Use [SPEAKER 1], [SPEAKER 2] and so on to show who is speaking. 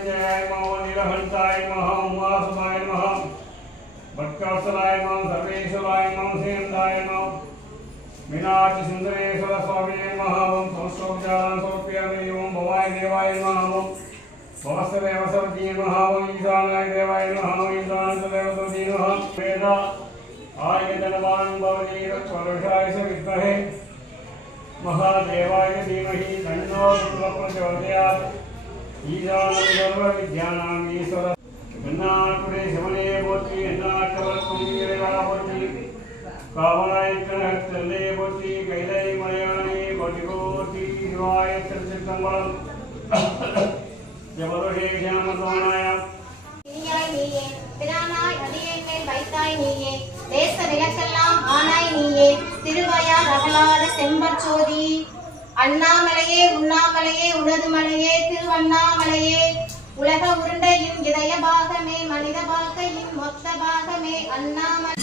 [SPEAKER 1] मृत्युंजयाय महो निरहंताय महा उमासुमाय महा भट्टासलाय मम सर्वेश्वराय मम सेनंदाय मम मीनाच सुंदरेश्वर स्वामिने महा ओम संस्कृतां सोप्यामि ओम भवाय देवाय महा ओम भवस्तदेव सर्वदी महा ओम ईशानाय देवाय महा ओम ईशानाय देवतो महा वेदा आयतनवान् भवति वरुषाय च विद्महे। महादेवाय धीमहि तन्नो प्रचोदयात् ஈசானம் வித்யானாம் ஈஸ்வர என்னாட்டுடைய சிவனே போற்றி என்னாட்டவர்க்கும் இறைவா போற்றி காவலாய்க்கணே போற்றி கைலை மலையானே போற்றி போற்றி சிவாய திருச்சித்தம்பலம் ஜபருஷேஷாமதோனாய
[SPEAKER 2] இனியாய் பிரானாய் அடியேன் வைத்தாய் நீயே தேச விளக்கெல்லாம் ஆனாய் நீயே திருவாயார் அகலாத செம்பற்சோதி அண்ணாமலையே உண்ணாமலையே உனது மலையே திருவண்ணாமலையே. உலக உருண்டையின் இதய பாகமே மனித பாகையின் மொத்த பாகமே அண்ணாமலை.